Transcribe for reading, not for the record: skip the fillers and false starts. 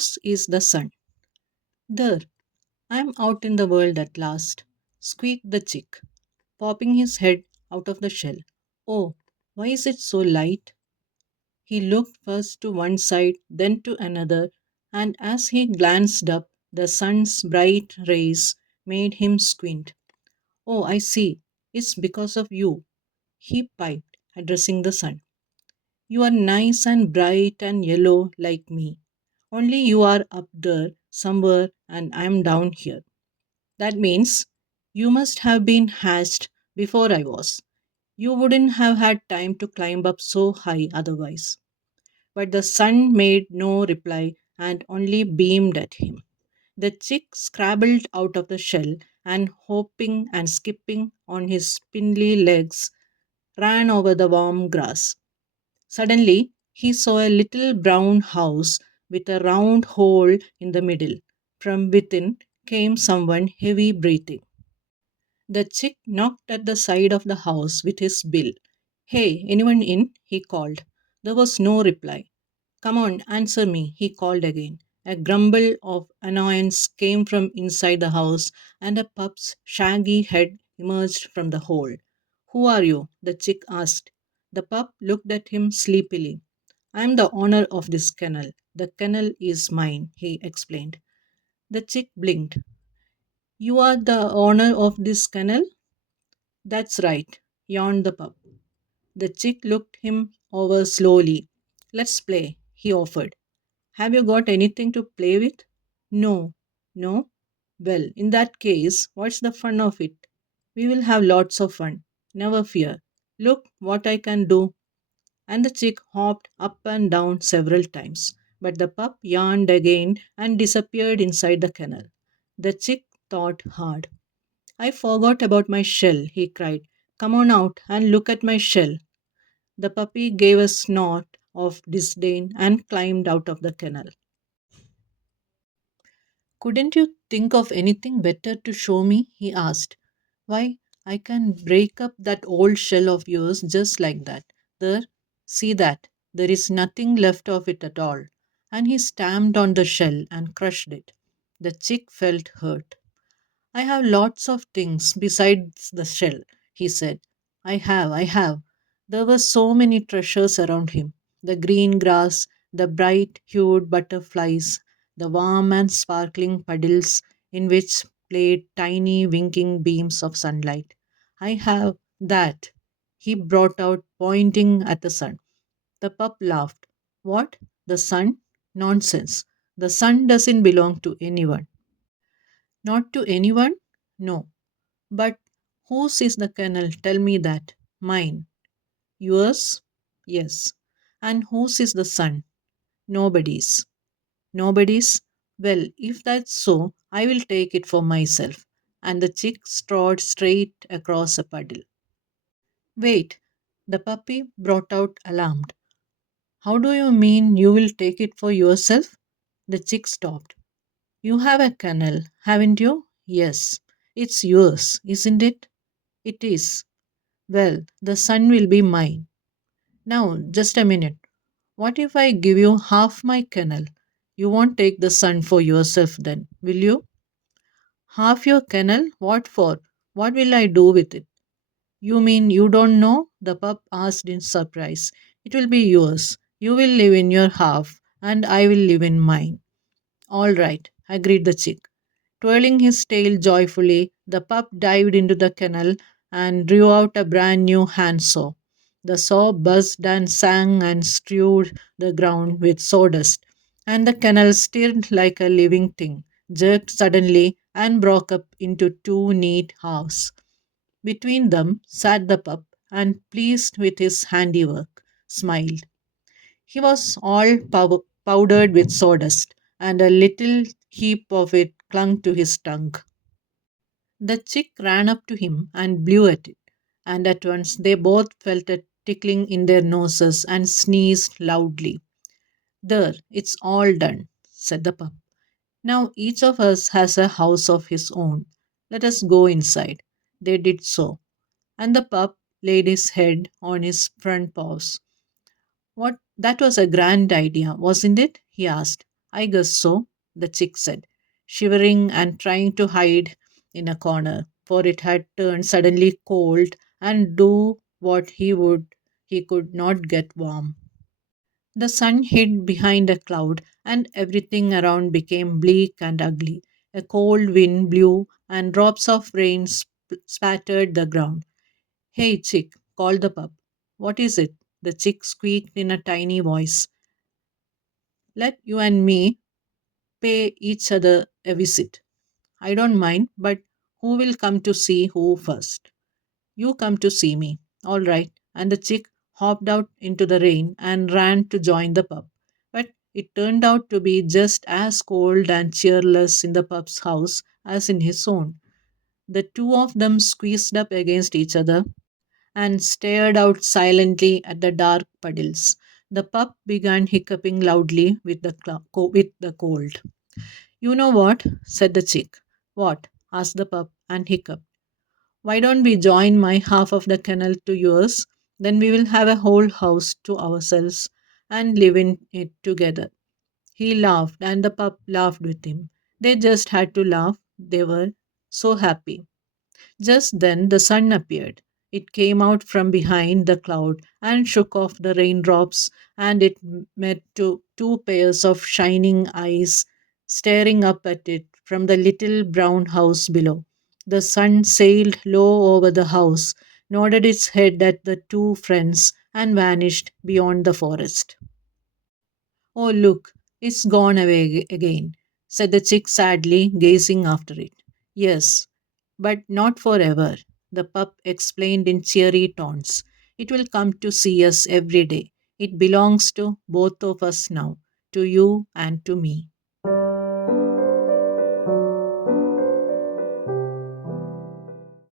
Whose is the sun? There, I'm out in the world at last, squeaked the chick, popping his head out of the shell. Oh, why is it so light? He looked first to one side, then to another, and as he glanced up, the sun's bright rays made him squint. Oh, I see. It's because of you, he piped, addressing the sun. You are nice and bright and yellow like me. Only you are up there somewhere and I'm down here. That means you must have been hatched before I was. You wouldn't have had time to climb up so high otherwise. But the sun made no reply and only beamed at him. The chick scrabbled out of the shell and, hopping and skipping on his spindly legs, ran over the warm grass. Suddenly, he saw a little brown house with a round hole in the middle. From within came someone heavy breathing. The chick knocked at the side of the house with his bill. Hey, anyone in? He called. There was no reply. Come on, answer me, he called again. A grumble of annoyance came from inside the house, and a pup's shaggy head emerged from the hole. Who are you? The chick asked. The pup looked at him sleepily. I am the owner of this kennel. The kennel is mine, he explained. The chick blinked. You are the owner of this kennel? That's right, yawned the pup. The chick looked him over slowly. Let's play, he offered. Have you got anything to play with? No. No? Well, in that case, what's the fun of it? We will have lots of fun. Never fear. Look what I can do. And the chick hopped up and down several times. But the pup yawned again and disappeared inside the kennel. The chick thought hard. I forgot about my shell, he cried. Come on out and look at my shell. The puppy gave a snort of disdain and climbed out of the kennel. Couldn't you think of anything better to show me? He asked. Why, I can break up that old shell of yours just like that. There, see that. There is nothing left of it at all. And he stamped on the shell and crushed it. The chick felt hurt. I have lots of things besides the shell, he said. I have. There were so many treasures around him, the green grass, the bright hued butterflies, the warm and sparkling puddles in which played tiny winking beams of sunlight. I have that, he brought out, pointing at the sun. The pup laughed. What? The sun? Nonsense. The sun doesn't belong to anyone. Not to anyone? No. But whose is the kennel? Tell me that. Mine. Yours? Yes. And whose is the sun? Nobody's. Nobody's? Well, if that's so, I will take it for myself. And the chick strode straight across a puddle. Wait, the puppy brought out alarmed. How do you mean you will take it for yourself? The chick stopped. You have a kennel, haven't you? Yes. It's yours, isn't it? It is. Well, the sun will be mine. Now, just a minute. What if I give you half my kennel? You won't take the sun for yourself then, will you? Half your kennel? What for? What will I do with it? You mean you don't know? The pup asked in surprise. It will be yours. You will live in your half, and I will live in mine. All right, agreed the chick. Twirling his tail joyfully, the pup dived into the kennel and drew out a brand new handsaw. The saw buzzed and sang and strewed the ground with sawdust, and the kennel stirred like a living thing, jerked suddenly, and broke up into two neat halves. Between them sat the pup, and pleased with his handiwork, smiled. He was all powdered with sawdust, and a little heap of it clung to his tongue. The chick ran up to him and blew at it, and at once they both felt a tickling in their noses and sneezed loudly. There, it's all done, said the pup. Now each of us has a house of his own. Let us go inside. They did so, and the pup laid his head on his front paws. What? That was a grand idea, wasn't it? He asked. I guess so, the chick said, shivering and trying to hide in a corner, for it had turned suddenly cold and do what he would, he could not get warm. The sun hid behind a cloud, and everything around became bleak and ugly. A cold wind blew, and drops of rain spattered the ground. Hey, chick, called the pup. What is it? The chick squeaked in a tiny voice. Let you and me pay each other a visit. I don't mind, but who will come to see who first? You come to see me. All right. And the chick hopped out into the rain and ran to join the pup. But it turned out to be just as cold and cheerless in the pup's house as in his own. The two of them squeezed up against each other and stared out silently at the dark puddles. The pup began hiccuping loudly with with the cold. You know what? Said the chick. What? Asked the pup and hiccuped. Why don't we join my half of the kennel to yours? Then we will have a whole house to ourselves and live in it together. He laughed, and the pup laughed with him. They just had to laugh. They were so happy. Just then the sun appeared. It came out from behind the cloud and shook off the raindrops, and it met two pairs of shining eyes staring up at it from the little brown house below. The sun sailed low over the house, nodded its head at the two friends, and vanished beyond the forest. Oh, look, it's gone away again, said the chick sadly, gazing after it. Yes, but not forever, the pup explained in cheery tones. It will come to see us every day. It belongs to both of us now, to you and to me.